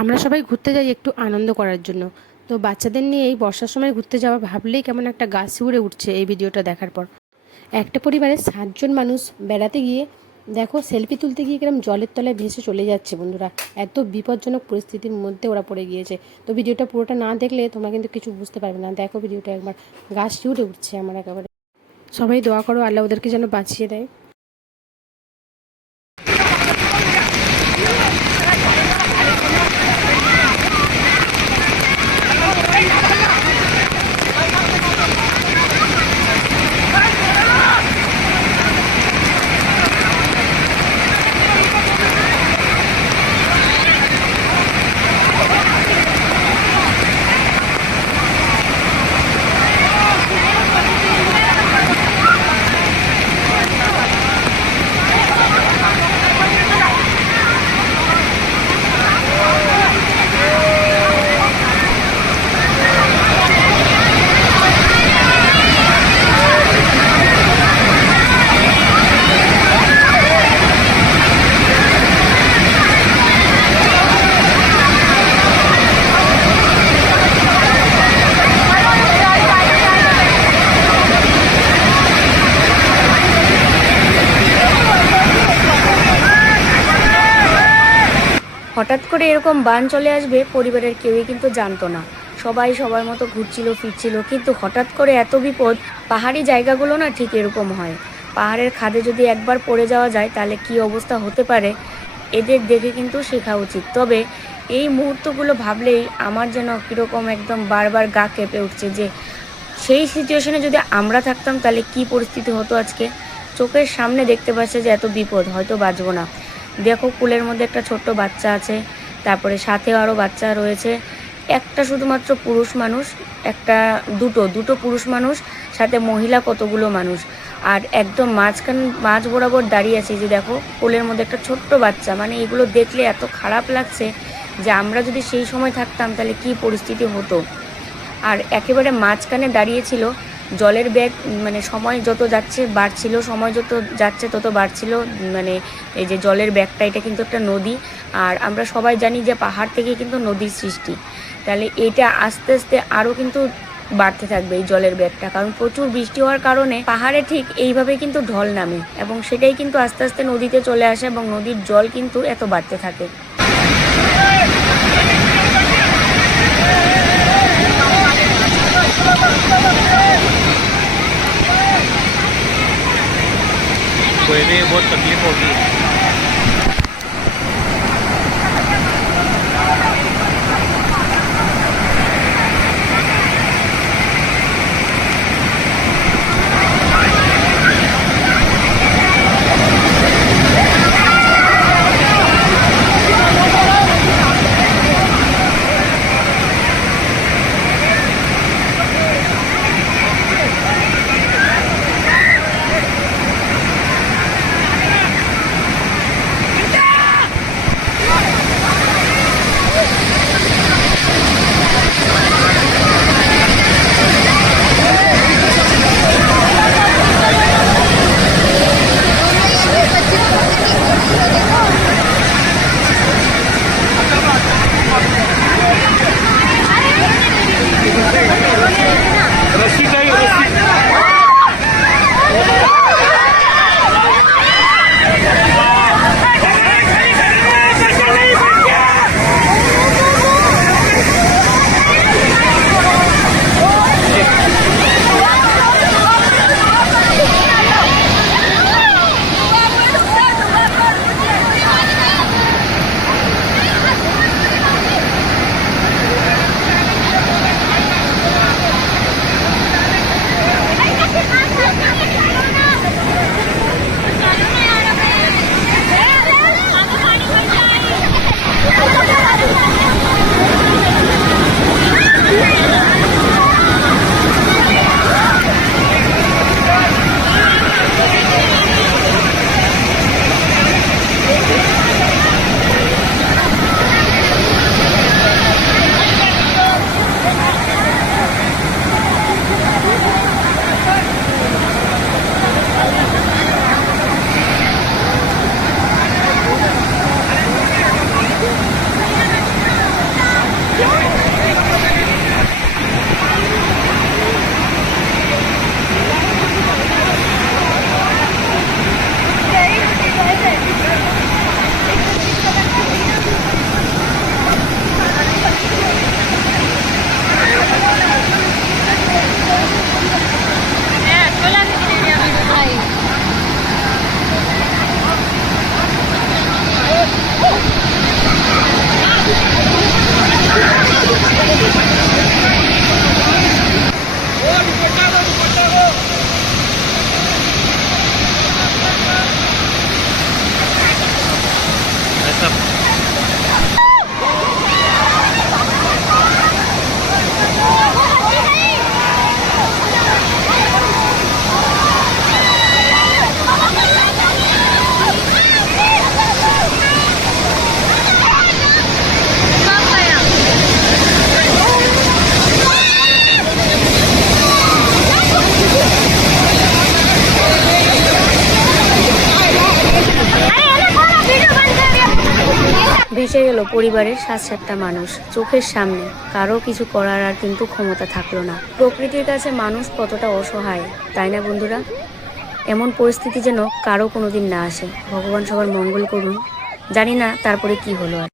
আমরা সবাই ঘুরতে যাই একটু আনন্দ করার জন্য। তো বাচ্চাদের নিয়ে এই বর্ষার সময় ঘুরতে যাওয়া ভাবলেই কেমন একটা গা শিউরে উঠছে এই ভিডিওটা দেখার পর। একটা পরিবারে সাতজন মানুষ বেড়াতে গিয়ে দেখো সেলফি তুলতে গিয়ে কিরম জলের তলায় ভেসে চলে যাচ্ছে বন্ধুরা। এত বিপজ্জনক পরিস্থিতির মধ্যে ওরা পড়ে গিয়েছে। তো ভিডিওটা পুরোটা না দেখলে তোমরা কিন্তু কিছু বুঝতে পারবে না। দেখো ভিডিওটা একবার গা শিউরে উঠছে আমার একেবারে। সবাই দোয়া করো আল্লাহ ওদেরকে যেন বাঁচিয়ে দেয়। হঠাৎ করে এরকম বান চলে আসবে, পরিবারের কেউই কিন্তু জানতো না। সবাই সবার মতো ঘুরছিল, ফিরছিল, কিন্তু হঠাৎ করে এত বিপদ, পাহাড়ি জায়গাগুলো না ঠিক এরকম হয়। পাহাড়ের খাদে যদি একবার পড়ে যাওয়া যায়, তাহলে কি অবস্থা হতে পারে? এদের দেখে কিন্তু শেখা উচিত। তবে এই মুহূর্তগুলো ভাবলেই আমার যেন কীরকম একদম বারবার গা কেঁপে উঠছে যে, সেই সিচুয়েশনে যদি আমরা থাকতাম, তাহলে কি পরিস্থিতি হতো আজকে? চোখের সামনে দেখতে পাচ্ছে যে এত বিপদ, হয়তো বাঁচবো না। দেখো কুলের মধ্যে একটা ছোট্ট বাচ্চা আছে, তারপরে সাথে আরও বাচ্চা রয়েছে। একটা শুধুমাত্র পুরুষ মানুষ, একটা দুটো দুটো পুরুষ মানুষ, সাথে মহিলা কতগুলো মানুষ। আর একদম মাঝখান, মাঝ বরাবর দাঁড়িয়ে আছে যে দেখো, কোলের মধ্যে একটা ছোট্ট বাচ্চা। মানে এগুলো দেখলে এত খারাপ লাগছে যে আমরা যদি সেই সময় থাকতাম তাহলে কি পরিস্থিতি হতো? আর একেবারে মাঝখানে দাঁড়িয়েছিল জলের ব্যাগ মানে সময় যত যাচ্ছে বাড়ছিল, সময় যত যাচ্ছে তত বাড়ছিল। মানে এই যে জলের ব্যাগটা, এটা কিন্তু একটা নদী। আর আমরা সবাই জানি যে পাহাড় থেকে কিন্তু নদীর সৃষ্টি। তাহলে এটা আস্তে আস্তে আরও কিন্তু বাড়তে থাকবে এই জলের ব্যাগটা। কারণ প্রচুর বৃষ্টি হওয়ার কারণে পাহাড়ে ঠিক এইভাবে কিন্তু ঢল নামে। এবং সেটাই কিন্তু আস্তে আস্তে নদীতে চলে আসে এবং নদীর জল কিন্তু এত বাড়তে থাকে। कोई भी बहुत तकलीफ होगी ভেসে গেল পরিবারের সাত সাতটা মানুষ। চোখের সামনে কারও কিছু করার আর কিন্তু ক্ষমতা থাকল না। প্রকৃতির কাছে মানুষ কতটা অসহায়, তাই না বন্ধুরা? এমন পরিস্থিতি যেন কারও কোনোদিন না আসে। ভগবান সবার মঙ্গল করুন। জানি না তারপরে কি হলো আর।